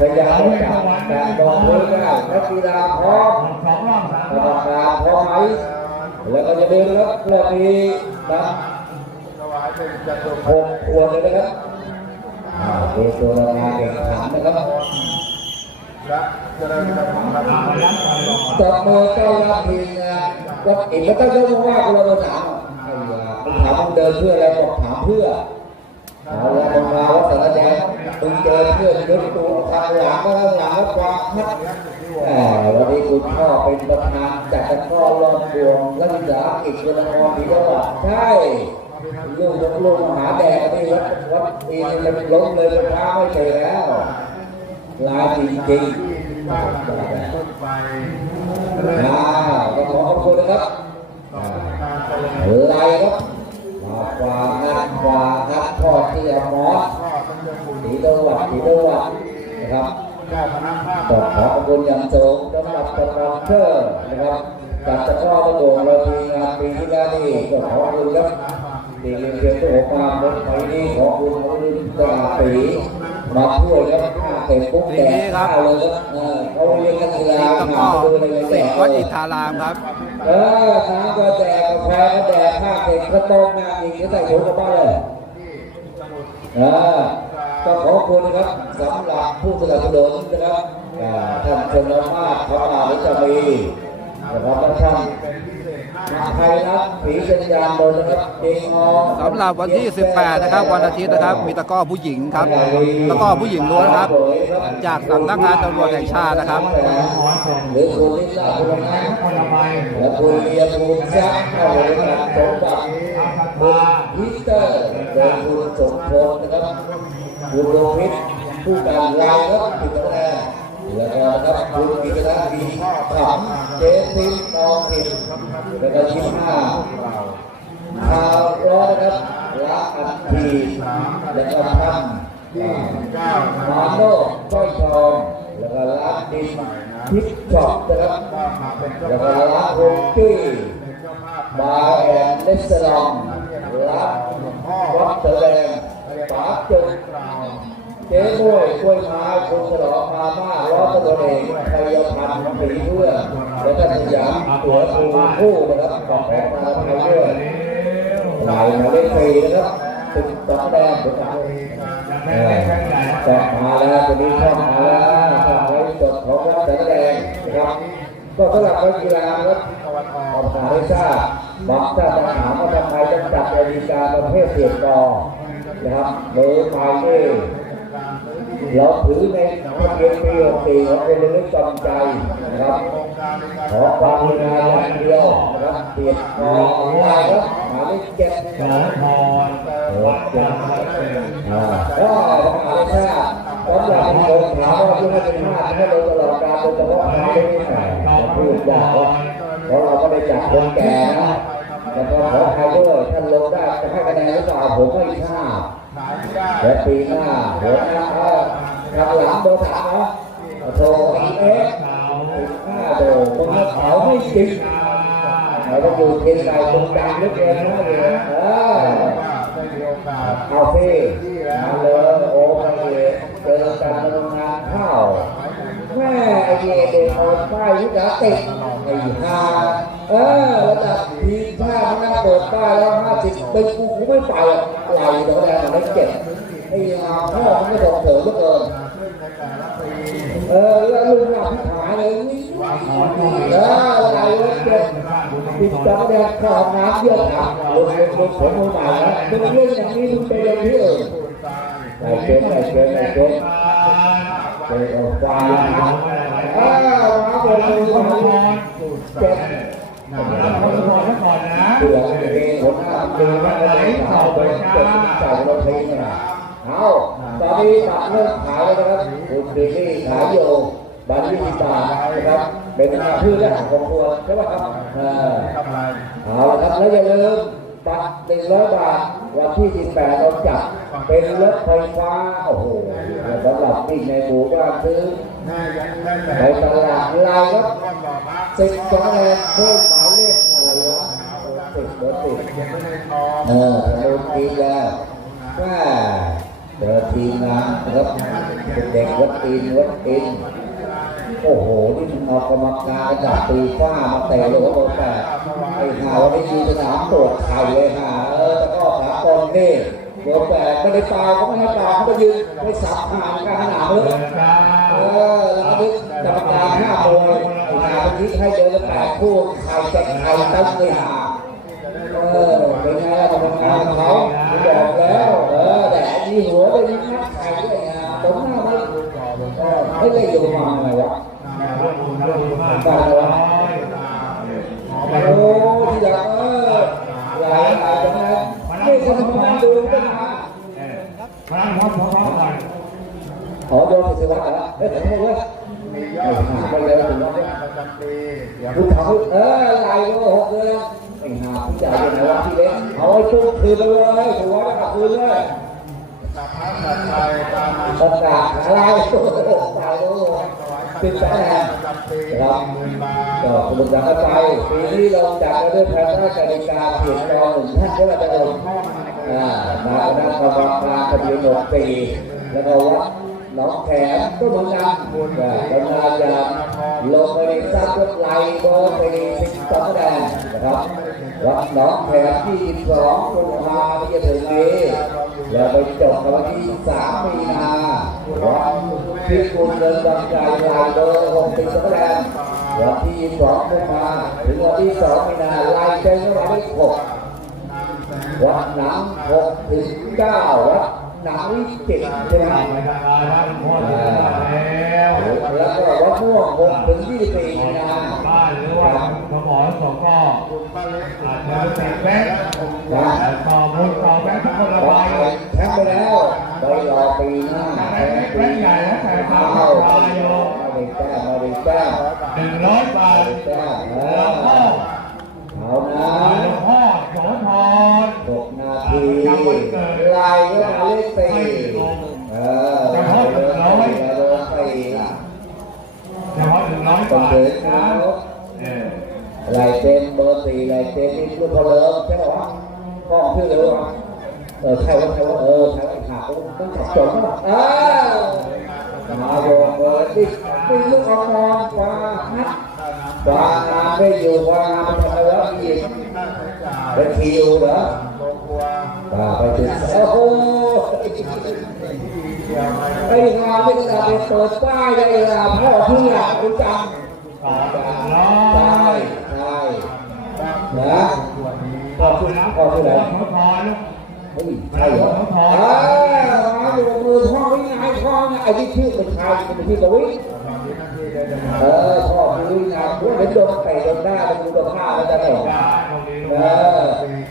พยายามจับแต่บอกเลยว่านักกีฬาพร้อมสองรอบสามกรรรมอบพร้อมไหมแล้วก็จะเดินแล้วรอบนี้นะหกขวดเลยนะครับเป็นตัวละงานแข่งขันนะครับจับมือเจ้ารับทีมงานก็อีกแล้วตั้งใจว่าเราเราถามถามเดินเพื่ออะไรบอกถามเพื่อเอาละมึงมาวัดสารแดง มึงเจอเพื่อนยกตัวทางหลังก็ทางหลังก็ความมัดวันนี้คุณพ่อเป็นประธานจัดตะกร้อรอบดวงและวิสาหกิจชนครศรีจังหวัดใช่ลูกยกลูกมหาแดงที่วัดวัดปีนี้มันล้มเลยมันท้าไม่เฉยแล้วลายจริงๆอ่าก็ขอขอบคุณนะครับอ่าไล่ครับมาฝากงานฝากงานพ่อที่อมอส สีตะวัดสีตะวัดนะครับก็ขอขอบคุณอย่างสูงสำหรับสปอนเซอร์นะครับจากตะกร้อตะโกงเราทีงานปีที่แล้วนี่ก็ขอบคุณครับที่เรียนเรียนตัวมาบนไฟนี้ขอบคุณขอบคุณตลาดปีมาช่วยครับข้าเตะปุ๊บแดกข้าวเลยครับเออเขาเรียนกันกีฬาตะกหาร้อดูเลยเลยแจสิกวัดเลอิยทารามครับ เออน้ำก็แจกกาแฟก็แจกข้าวเก็บข้าวต้มน้ำอีกก็ใส่ถุงกลับบ้านเลยเออ ก็ขอบคุณนะครับสำหรับผู้สนับสนุนนะครับอ่าท่านชนละมาศเขาอาวิจามีนะครับและท่านมาไทยรัฐศรีสัญญาณนนท์นะครับเจงอสำหรับวันที่ 18 นะครับ วันอาทิตย์นะครับ มีตะกร้อผู้หญิงครับตะกร้อผู้หญิงล้วนครับ จากสำนักงานตำรวจแห่งชาตินะครับหรือคุณลิซ่าคุณนันคนละใบและคุณเรียนคุณแซ่เข้าเลยนะครับสมบัติคุณวิเตอร์โดยคุณสมพงศ์นะ ครับคุณโรมิตผู้การลายครับติดตำแหน่งแล้วก็นะครับคุณกิตนาดีขำเจสิงนองผิดแล้วก็ชิ้นห้าข่าวร้อนครับละอันทีแล้วก็ท่านมาโนก้อยทองแล้วก็ละดินทิพย์ช็อปนะครับแล้วก็ละฮงจุ้ยบาแอนเลสเตอรองรับวัดแสดงป๋าจุก เจ๊บ้วยกล้วยม้คุณฉลองมาม่าล้อตัวเองไทยพันธ์ปีเพื่อและก็สยามตัวสูคู่นะครับของแพทย์มาไทยด้วยหลายหมายเลขสี่นะครับติดต่อแดงนะครับแม่แม่ใหญ่จอดมาแล้วตัวนี้ชอบมาแล้วจับไว้จดของวัดแสดงนะครับก็สำหรับนักกีฬาครับขอบคุณให้ทราบบางท่านจะถามว่าทำไมต้องจัดนาฬิกาประเภทเสียบต่อนะครับโดยหมายเลข เราถือในทะเบียนปีหกสี่ของเป็นเรื่องจำใจนะครับขอความกรุณาอย่างเดียวนะครับเปลี่ยนคอออนไลน์ครับหายเลขเจ็ดสองพรวัดยาอ่าก็ทำให้ทราบสำหรับคนถามว่าที่ให้เป็นห้าให้โดยตลอดการโดยเฉพาะหายเลขแปดพูดยากว่าเพราะเราก็ได้จับคนแก่นะ แต่ก็ขอใครด้วยท่านลงได้จะให้คะแนนหรือเปล่าผมไม่ทราบและปีหน้าเดี๋ยวนะเออทางหลังเบอร์สามเนาะโทรอีเอสสาวห้าโดคนมาเขาไม่จริงเราต้องอยู่เทียนใจตรงกลางลึกเลยนะเลยเออเอาพี่มาเลยโอ้มาเลยเจอกันมาทำงานข้าวแม่ไอ้เด็กเด็กเอาป้ายวิจาติดไอ้ห่า เออระดับทีมชาติมันน่าเปิดป้ายแล้วห้าสิบเป็นกูกูไม่ไปไหลเดี๋ยวแดงมันไม่เจ็บไอ้ห่าพ่อมันไม่บอกเถิดเหลือเกินเออแล้วลุงหลับหายเลยนี่เอออะไรเจ็บปิดจำแดงขอบน้ำเยอะอะลุงลุงลุงผมมือใหม่แล้วมึงเล่นอย่างนี้มึงไปเรียนที่อื่นใส่เกมใส่เกมใส่เกมเจอเอาฟ้าเออมาเปิดมือขอมาพรเจ็บ นะขอพรซะก่อนนะเบื่อาดูว่าอะไรข่าวไปเกิดใส่เราทิ้งนะเอาตอนนี้ตัดเริ่มขายแล้วนะครับคุณดีนี่ขายอยู่บาทยี่สิบบานะครับเป็นงานพืชและอาหารของครัวใช่ไหมครับเอาละครับแล้วอย่าลืมบัตรหนึ่งร้อยบาทวันที่18เราจัดเป็นรถไฟฟ้าโอ้โหสำหรับที่ในหมู่บ้านซื้อในตลาดลายครับสิบสองแรงเพิ่มหมายเลขอะไรวะ สิเบอร์สิบเออทะลุปีแล้วว่าเจอทีมงานนะรับเด็กวัดตีนวัดตีนโอ้โห นี่มึงเอากรรมการจากปีฟ้ามาเตะเลยว่าเบอร์แปดไอ้ห่าวันนี้ยืนสนามตรวจไข่เลยห่าเออแต่ก็ขาตอนนี่เบอร์แปดไม่ได้ตาเขาไม่ให้ตาเขาไปยืนไม่สับหางกลางสนามเลยเออแล้วก็นึกกรรมการห้ามวห่าเมื่อกี้ให้เดินแปดคู่ไข่จะไข่ตั้งเลยห่า เออเป็นไงล่ะกรรมกาเขาบอกแล้วเออแต่ที่หัวไปนิดนัดไข่ด้วยอะผมหน้าไม่ไม่ได้อยู่มาไงวะตายวะโอ้ที่ดังเออหลายหลายจังนะนี่คนทำงานดูเป็นมาพลังพร้อมพร้อมกัน ขอโดนสิวัตรเหรอเอ้ยผมบอกว่ามียอดไปเลยวันประจำปีเดี๋ยวผู้ทำเออไหลก็หกเลยไอ้ห่าผู้ใหญ่เป็นไงวะพี่เล็กเอาไอ้ตุ้มคืนไปเลยถือว่าเอาคืนเลยสัพพะสัตไทยตามมาโอกาสอะไรโอ้โหตายแล้วเป็นแสนประจำปีครับหนบาทก็สมุทรสาครไปปีนี้เราจัดกันด้วยภายใต้กติการเขียนรอหนึ่งท่านใช่ไหมอาจารย์อ่ามาคณะกรรมการคดีหกปีแล้วก็วัด น้องแขมก็เหมือนกันอ่าบรรดาญาติลงไปในทราบยศไล่เบอร์ไปสิบสองคะแนนนะครับวัดหนองแขมที่22กุมภาพันธ์ที่จะถึงนี้แล้วไปจบกันวันที่3มีนาวัดที่คุณเดินบางใจลายเบอร์60คะแนนวันที่2กุมภาถึงวันที่2มีนาลายเซ็นก็มาได้6วัดหนัง6ถึง9วัด หนังวิจิตรใช่ไหมไปทางการทั้งหมดแล้วแล้วก็วัดม่วง6ถึง24มีนาบ้านหรือว่าสมอสงก็อาจจะติดแบงค์ต่อบุญต่อแบงค์ทุกคนละบไอ้แชมป์ไปแล้วไปรอปีหน้าแบงค์ใหญ่แล้วแต่อ้าทางวรามาโยดิแต้มมาดิแต้มหนึ่งร้อยบามาท ดิแต้มเอ หลวงพ่อ อเอานะ หลวงพ่อโสธร หกนาทีลายก็มาเลขสี่เออลายเดินสี่ลายเดินสี่ เฉพาะหนึ่งร้อย ต้อง บาท เดิน นะ นะ เออ ลายเต็มเบอร์สี่ลายเต็มนี่ลูกพอเลิฟใช่ไหมวะพ่อชื่อเลยวะ เออใครวะใครวะเออใครวะขาต้องสับสนป่ะเออมาบอกเบอร์ที่ไม่ลูกออกนอนกว่านัดกว่างานไม่อยู่กว่างานทำไมวะอีกค่าใช้จ่ายเป็นคิวเหรอโรงครัวป่าไปถึงโอ้โหที่เดียวในไอ้งานไม่กระดาษเปิดป้ายได้เลยอะพ่อเพื่อนคุณจำต่อหนึ่งร้อใช่ยใช่บ้านนะส่วนนี้พ่อชื่อพ่อชื่ออะไรโส ธรลูกเฮ้ยใช่เหรอเออมาดูมือพ่อไม่ไงพ่อเนี่ยไอ้ที่ชื่อเป็นใครเป็นชื่อตัววิตอนนี้หน้าที่ได้ดำเนินเออพ่อคือไงพวกเป็นโดนเตะโดนหน้าเป็นโดนฆ่าแล้วจะเนี่ยได้ตรงนี้เออ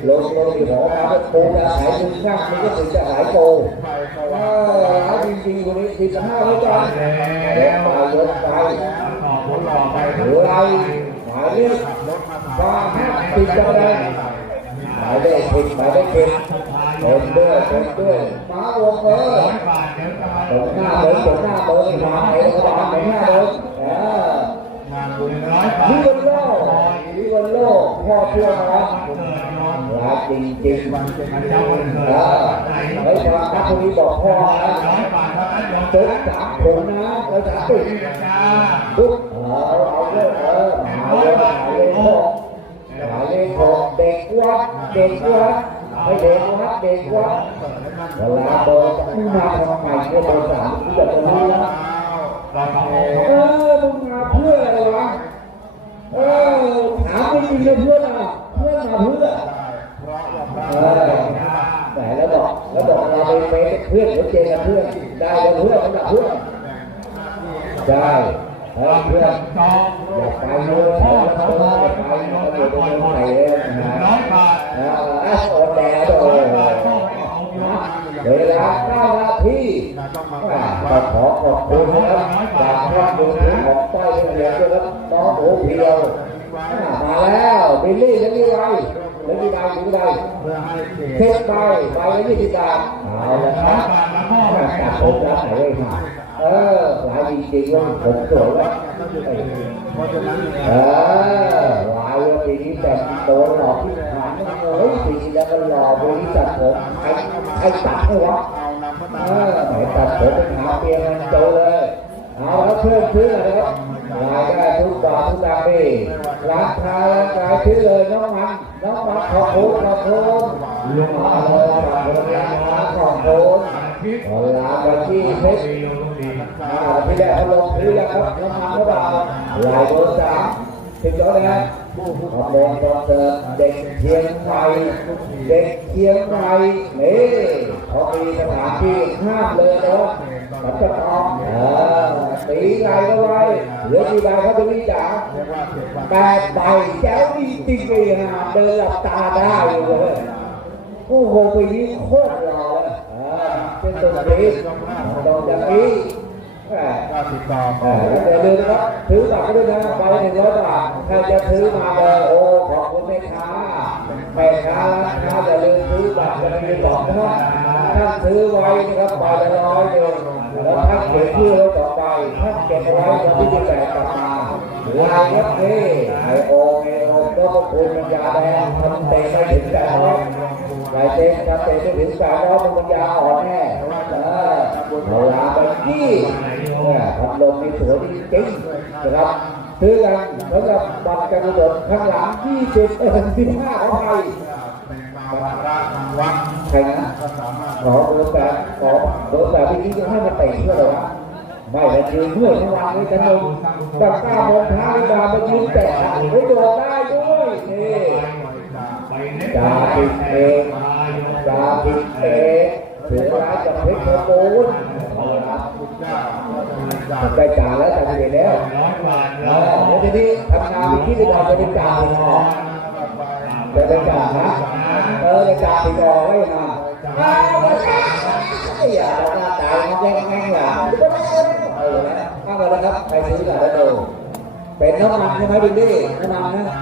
ลงลงที่หอมาเป็นโกจะหายดึงข้างมันก็ถึงจะหายโกเอว่างอเอาจริงๆวันนี้สิบห้าแล้วจ้ะเดินไปเดินไปต่อผลต่อไปหรืออะไรหมายเลขรถมาถามฟ้าห้าติดกันเลยหมายเลขผิดหมายเลขผิด เป็นด้วยเป็นด้วยมาวงเออร้อยบาเดี๋ยวจะมาตรงหน้าเดินตรงหน้าเดินมาเองก็ตรงหน้าเดินเอองานบุญหนึ่งร้อยบาทนี่วันโลกนี่วันโลกพ่อเชื่อมาแล้วเกิดโยมรักจริงจริงวันเป็นเจ้าวันเกิดเออไหนเฮ้ยความรักคนนี้บอกพ่อนะร้อยบาทเท่านั้นโยมจุดสามคนนะเราจะติดจ้าปุ๊บเอาเอาเรื่อเออหาเรื่องหาเรื่องหกหาเรื่องหกเด็กวัดเด็กวัด ไม่เด็กวัดเด็กวัดเวลาเบอร์จะมาทำไมก็เบอร์สามกูจะรู้แล้วเราสององเออมึงมาเพื่ออะไรวะเออถามจริงๆเลยเพื่อนอะเพื่อนมาเพื่อเออแหมแล้วบอกแล้วบอกเราไปไปเพื่อนหรือเจอกันเพื่อนได้เลยเพื่อนสำหรับเพื่อนใช่เออเพื่อนองอยากไปเลยพ่อเขาบอกไปเขาเดี๋ยวโดนใส่เลยนะ ร้อยบาท เออโอนแดดโอ้เวลาเก้านาที ก็ขอขอบคุณนะครับจากครอบครัวของต้อยเรียด้วยครับน้องโอเพียวมาแล้วบิลลี่ยังมีไรยังมีใบยังมีใบเพื่อให้เกียรใบใบละยี่สิบบาทเอาละครับบาทแล้วพ่อจับผมรับไหนเลยค่ะเออหลายจริงๆว่าผมสวยแล้วเพราะเออหลายว่าปีนี้แต่งตัวหล่อที่ผ่านมาเฮ้ยปีที่แล้วก็หล่อบริษัทผมใครใครตัดให้วะ เอานำพเอไหนตัดผมเป็นขาเปียมันโจเลย เอาแล้วเพิ่มซื้ออะไรครับรายได้ทุกบาททุกสตางค์นี่ร้านค้าร้านขายซื้อเลยน้องมันน้องมันขอบคุณขอบคุณลงมาเลยจากโรงงานร้าขอบคุณขอลาไปที่เพชรอ่าที่แรกเขาลงซื้อแล้วครับน้ำมันหรือเปล่าลายเบอร์สามถึงแล้วนะขอบคุณคอนเสิร์ตเด็กเชียงใหม่เด็กเชียงใหม่นี่ เขามีสถานที่ห้ามเลยนะสัจจทองเออตีไงก็ไว้เหลือกี่ใบเขาจะวิจารณ์เรียกว่าแปดใบแจ๋วดีจริงเลยฮะเดินหลับตาได้เลยโอ้โหไปนี้โคตรหล่อเลยเป็นตัวนี้ตรงอย่างนี้แหมก็ติดต่ออ่าอย่าลืมนะครับถือบัตรก็ด้วยนะใบหนึ่งร้อยบาทถ้าจะซื้อมาเลยโอ้ขอบคุณแม่ค้า แม่ค้าร้านค้าอย่าลืมซื้อบัตรจะมีสองนะครับท่านซื้อไว้นะครับใบละร้อยเดียวแล้วท่านเก็บชื่อไว้ต่อไปท่านเก็บไว้วันที่จะแจกกลับมาลายเย็บเท่ไอโอเอโอก็คุณปัญญาแดงทำเตะไม่ถึงแต่ร้อยลายเต้นทำเตะไม่ถึงแต่ร้อยมันปัญญาอ่อนแน่เออเอาลาไปที่เนี่ยพัดลมมีสวยจริงนะครับ ซื้อกันสำหรับบัตรการกุศลข้างหลัง20เออ15ของใครในวาระวัดใครนะก็สามารถขอเบอร์แปดขอเบอร์แปดที่นี้จะให้มาเตะเพื่ออะไรวะไม่มายืนเพื่อทั้งวันเลยกันลงแบบก้าวโมงเช้าที่มามายืนแตะเฮ้โดดได้ด้วยนี่จ่าติเองจ่าติเองถือร้ายกับเพชรโมูลาละพุทธเจ้าก็จะมีการ ได้จ่าแล้วจ่าเสร็จแล้วร้อยบาทเออแล้วทีนี้ทำงานที่ดีกว่าจะเป็นจ่าถึงออจะเป็นจ่านะเออจะจ่าถึงออกไว้นะอ้าวไม่ใช่อย่าเราหน้าตามันแย่งแม่งล่ะเออนะมาเลยนะครับใครซื้อกันแล้วเป็นน้ำมันใช่ไหมดิดี้น้ำมันนะ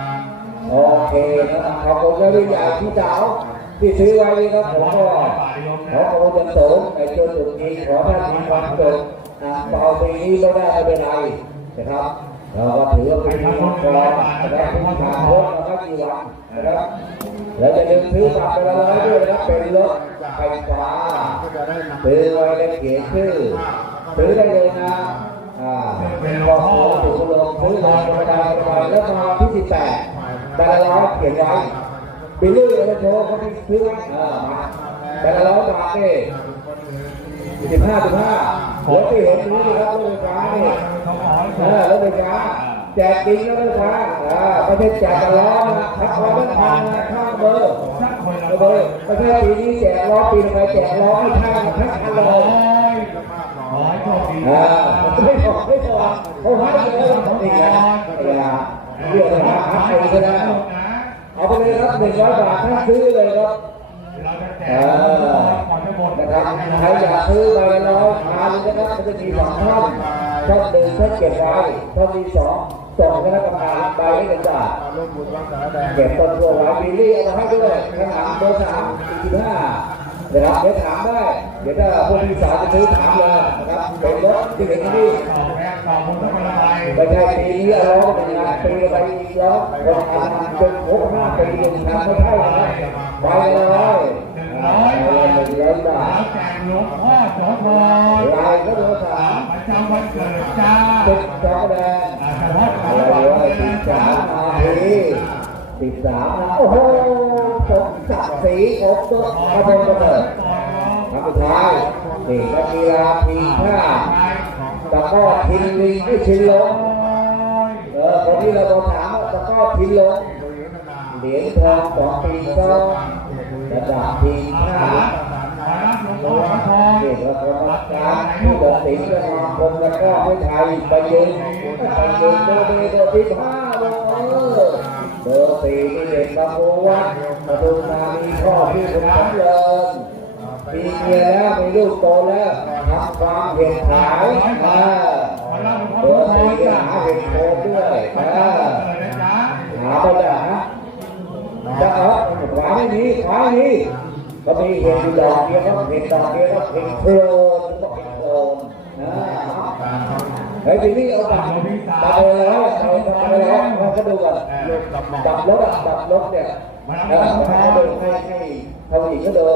โอเคนะครับขอบคุณแล้วพี่ใหญ่พี่สาว ที่ซื้อไว้ครับผมก็ขอขอบคุณอย่างสูงในจนถึงนี้ขอท่านมีความสุขอ่างเปาปีนี้ไม่ได้ไม่เป็นไรนะครับเราก็ถือว่าเป็นที่ของเรานะครับที่ทางรถนะครับกี่วันนะครับแล้วจะดึงซื้อบัตรไปละร้อยด้วยนะครับเป็นรถไฟฟ้าก็จะได้นำซื้อไว้แล้วเขียนชื่อซื้อได้เลยนะอ่าบอกโอ้ถูกลงซื้อเลยธรรมดาธรรมดาแล้วมาที่สิบแปดแต่ละร้อยเขียนไว้ บิลลี่เอาไปโชว์เขาไปซื้อไว้อ่ามาแต่ละร้อยบาทนี่สิบห้าสิบห้าหัวที่เห็นนี้นะครับรถไฟฟ้านี่เขาขอเออรถไฟฟ้าแจกจริงแล้วรถไฟฟ้าอ่าไม่ใช่แจกแต่ล้อนะทักคอรถทางนะข้างเบอร์เบอร์ไม่ใช่ปีนี้แจกล้อปีนึงไปแจกล้อให้ข้างทั้งคันเลยไม่บอไม่บอเขาให้เลยนี่นะเรียกหาหาใครก็ได้ เอาไปเลยครับหนึ่งร้อยบาทถ้าซื้อเลยครับเออขอจะหมดนะครับใครอยากซื้อใบละร้อยมาเลยนะครับมันจะมีสองท่อนท่อนหนึ่งท่านเก็บไว้ท่อนที่สองส่งคณะกรรมการใบให้กันจ้าร่วมบุญวัดสาเก็บต้นตัวไว้บิลลี่เอามาให้ด้วยข้างหลังเบอร์สามสี่สิบห้านะครับเดี๋ยวถามได้ เดี๋ยวถ้าพวกที่สาวจะซื้อถามเลยนะครับเป็นรถที่เห็นที่ นี่ต่อแรกต่อมุนต้องละลายไม่ใช่ปีนี้ร้องเป็นงานปีอะไรอีกแล้วคนทำมันจนครบห้าปียังทำไม่ได้นะไปเลยหนึ่งร้อยบาทหนึ่งร้อยบาแล้ทวแจกหลวงพ่อโสธรลายก็โดนสามประจำวันเกิดจ้าติดจอแดงเฉพาะขอะองไรวันวะติดสามนาทีติดสามนะโอ้โหสมศักดิ์ศรีของตัวพระพงศ์ประเสริฐครั้งสุดท้ายนี่นักกีฬาทีมชา กร้อทินลิงไม่ชินลงเออคนที่เราถามว่าตะกร้อทินลงเหรียญทองสองปีซ้อนระดับทีมชาติเด็กและกรรมการผู้ตัดสินสมาคมตะกร้อให้ไทยไปยืนไปยืนเบอร์เบอร์เบอร์ที่ห้าเบอร์เบอร์สี่นี่เด็กบางบัววัดปทุมธานีพ่อพี่คุณสำเริ มีเมียแล้วมีลูกโตแล้วทำความเห็นขายอ่าเบอร์สี่ก็หาเห็นโคมด้วยอ่าหาไปได้นะจะเออขวาไม่มีขวาไม่มีก็มีเห็นดอกเดียวก็เห็นดอกเดียวก็เห็นโคลนก็เห็นโคลนนะเฮ้ทีนี้เอาดับดับไปแล้วเอาดับไปแล้วเราก็ดูก่อนดับรถอะดับรถเนี่ยเออให้ดูให้ให้เขาอีกก็ดู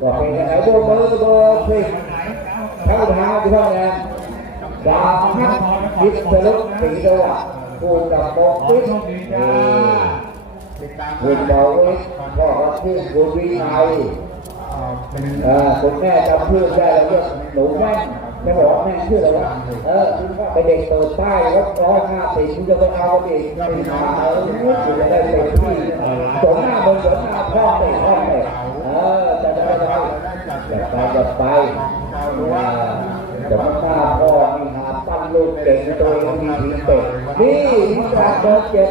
บอกเป็นยังไงโบกมือเบพิเข้าทางที่พ่อแม่ดาวฮักยิบทะลุสีสวัสดิ์ผู้กับโบกขอปิ๊กโชคดีจ้าติดตามคุณบอวิทพ่อรับชื่อคุณวิไยคุณแม่จำชื่อได้แล้วเรียกหนูแม่นแม่บอกแม่ชื่ออะไรวะเออเป็นเด็กเปิดป้ายรถร้อยห้าสิบคุณจะไปเอาเด็กไม่มาเออจะได้เป็นที่สมหน้ามึงสมหน้าพ่อเตะพ่อเตะเออจะได้ได้ อย่าไปอย่าไปจะมาฆ่าพ่อมีหาปั้นลูกเก่งตัวเองมีทีเตะนี่มีการเบอร์เจ็ด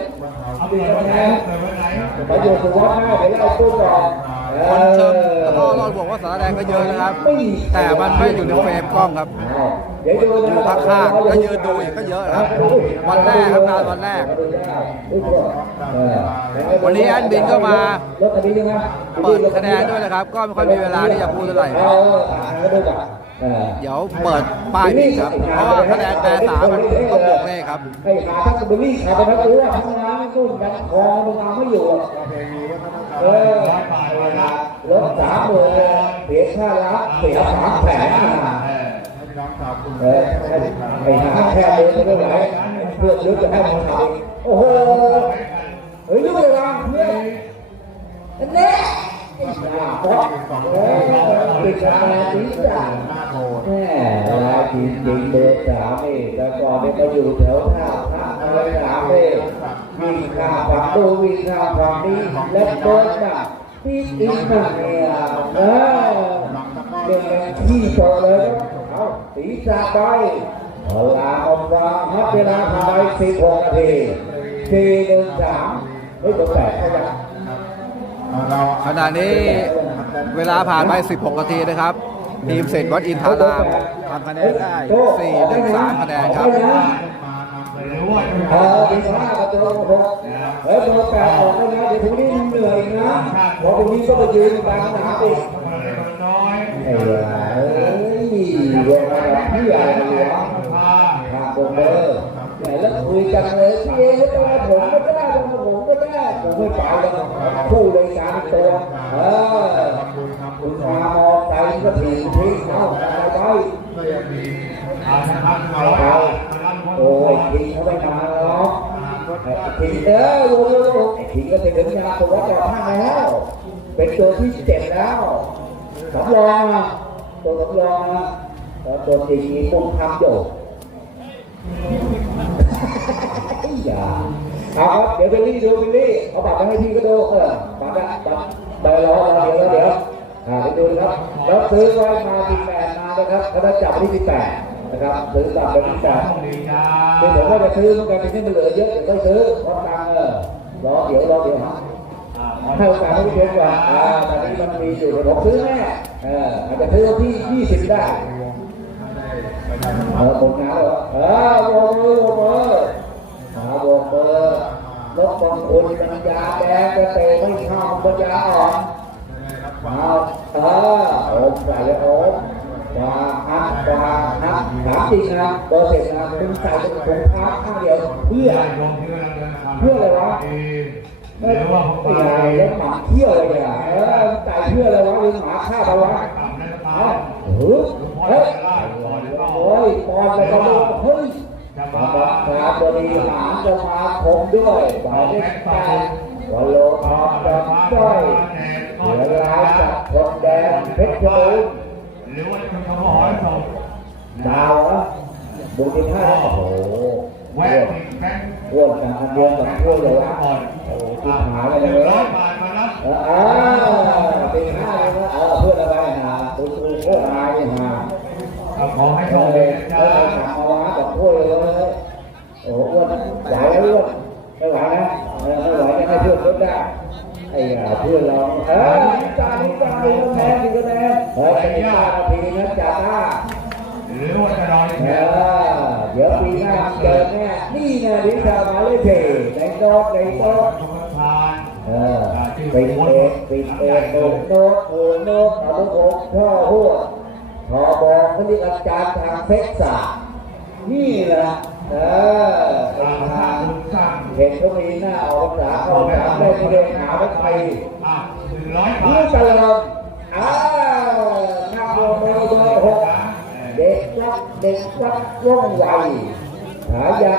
เอาดีเปิดคะวันไหนนเปิดวันไหนมาอยู่สุวรรณเดี๋ยวไล่ตุ้นก่อนคนเชิญอตะกร้อรอดบอกว่าสารแดงก็เยอะนะครับ แต่มันไม่อยู่ในเฟรมกล้องครับ อยู่ข้างๆก็ยืนดูอีกก็เยอะครับวันแรกครับงานวันแรก วันนี้แอดมินก็มารถคันนี้นะเปิดคะแนนด้วยนะครับ ก็ไม่ค่อยมีเวลาที่จะพูดเท่าไหร่เออเอาดูก่อนเออเดี๋ยวเปิดป้ายอีกครับ เพราะว่าคะแนนแปรสามมันต้องบวกเลขครับไอ้ขาทักบุรีขาไปทักตัวทั้งนั้นนู่นกันคองมึงเอาไม่อยู่หรอกเพลงนี้ว่าต้องเออรถสามหมื่นเสียค่ารับเสียสามแสน ให้น้องสาวคุณเออไปหาแค่เดินไม่ไหวเพื่อนลึกจะให้มันทำโอ้โหเฮ้ยนึกไปวางเพื่อนนั่นแหละไอ้ห่าเพราะเออติดกาแฟสีจ้าหน้าโบสถ์แม่ลายจริงจริงเบอร์สามนี่แต่ก่อนเนี่ยมาอยู่แถวท่าพระเบอร์สามนี่วิ่งข้ามฝั่งดูนวิ่งข้ามฝั่งนี้และเบิร์ดน่ะที่อีกน่ะเนี่ยเออเรื่องแรงที่โตเลยครับเอา ศีรษะไปเอาลาออกมาฮับเวลาผ่านไปสิบหกนาทีสี่หนึ่งสามเฮ้ยเบอร์แปดเขาจะเราขณะนี้เวลาผ่านไป 16 นาทีนะครับ ทีมเสร็จวัดอินทารามทำคะแนนได้4 1 3คะแนนครับหรือว่าจะเออดีมากกับตัวหกเฮ้ยตัวแปดออกแล้วนะเดี๋ยวพรุ่งนี้มึงเหนื่อยนะพอพรุ่งนี้ก็ไปยืนกลางสนามอีกมันน้อยไอ้เหี้ยเอ้ยเรื่องอะไรเพื่ออะไรวะพาทางผมเออไหนแล้วคุยกันเลยพี่เองก็ได้ผมก็ได้ผมก็ได้ผมไม่ไปล่าแล้วผู้เลยการตัวเออคุณมามองใจก็ถีบทิ้งเอาไรไปโอ้ยทิ้งเขาไม่นานหรอกทิ้งเออโอ้โหทิ้งก็จะถึงงานตัวแต่อข้าแล้วเป็นตัวที่เจ็ดแล้วสำรองตัวสำรองนะ แล้วตัวจริงมีปุ่มทำอยู่อย่าเอาครับเดี๋ยวบิลลี่ดูบิลลี่เอาบัตรมาให้พี่ก็ดูเออบัตรนะบัตรใบรอรอเดี๋ยวเดี๋ยวอ่าไปดูนะครับแล้วซื้อไว้มาที่แปดมานะครับเขาจะจับที่ที่แปดนะครับซื้อบัตรไปที่แปดเดี๋ยวผมว่าจะซื้อเหมือนกันเป็นที่มันเหลือเยอะเดี๋ยวค่อยซื้อเพราะตังเออรอเดี๋ยวรอเดี๋ยวฮะ ให้โอกาสให้พี่เทนก่อนอ่าตอนนี้มันมีอยู่ผมซื้อแน่เอออาจจะซื้อวันที่ 20 ได้เออผลงานแล้วเออโบมือโบมือหาโบมือรถบางคนมันยาแดงแต่เตะไม่เข้ามันยาอ่อนเอาเออโอมใส่เลยโอมวาฮักวาฮักถามจริงนะเบอร์เสร็จนะคุณใส่เป็นถุงเท้าข้างเดียวเพื่อเพื่ออะไรวะ หรือว่าผมไอ้ไปแล้วหมาเที่ยวเลยอะเออไก่เพื่ออะไรวะหรือหมาฆ่าไปวะเอ้ตาเฮ้ยโอ้ยปอนไปก็ดูเฮ้ยมาบอกครับตัวนี้หมาจะมาคมด้วยหมายเลขแปวันโลทองจับจ้อยเหลือร้ายจากคนแดงเพชรบูรณ์หรือว่าจะขโมยศพดาวอะบุญที่ห้าโอ้โหแวะติดแบงค์อ้วนกันเดียวกับอ้วนเลยวะ ก่อนหาไปเลยร้อวะยบาทมารับเอออ่าเป็นห้าเลยนะเออเพื่อนอะไรหาคุณครูเพื่อนอะไรหาขอให้โชคดีอนะจ๊ะถามมาว่าแบบพูดเลยเลยโอ้อ้วนไหวแล้วอ้วนไม่ไหวนะไม่ไหวก็ให้เพื่อนลดได้ไอ้เพื่อนเราเออนิจานิจาดีก็แพ้ดีก็แพ้เฮ้ยเป็นห้าปีนะจ้าหรือว่าจะรออีกเออเดี๋ยวปีหน้าเจอแน่นี่ไงดิชามาเลยเทในโต๊ะในโต๊ะ ป็นเอกเป็นเอกโดนโดนโดนโดนอนุพงศ์พ่อพวกพอบอกพนิอาจารย์ทางเพชรศาสตร์นี่แหละเออทางทางเห็นก็มีหน้าออกษาออกษาได้ที่เดินหาไม่ไทยนี่ตลอดอ้าวหน้าโมโมโมหกเด็กรักเด็กรักว่องไวหายา